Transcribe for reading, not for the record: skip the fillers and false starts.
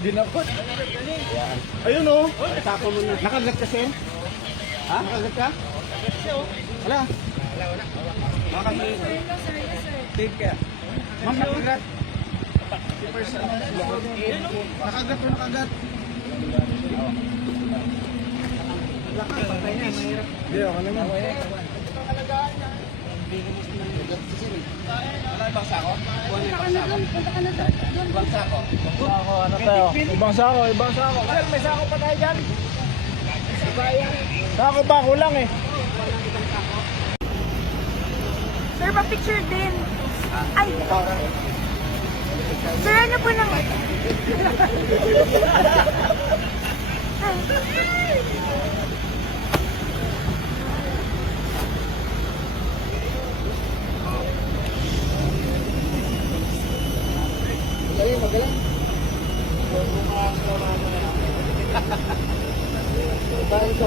Dinapot. Ayun o. Tapo mo na. Nakagat kasi? Ha? Nakagat ka? Wala. Nakagat. Take care. Ma'am, nakagat. Nakagat o nakagat. Patay na, mahirap. Hindi, ako naman. Wala ibang sako? Punta ka na doon. Ibang sako? Ano tayo? Ibang sako, ibang sako. Sir, may sako pa tayo dyan. Sako pa, kulang eh. Sir, pa-picture din. Ay! Sir, ano po nang... Sa'yo, magalang. Dahil sa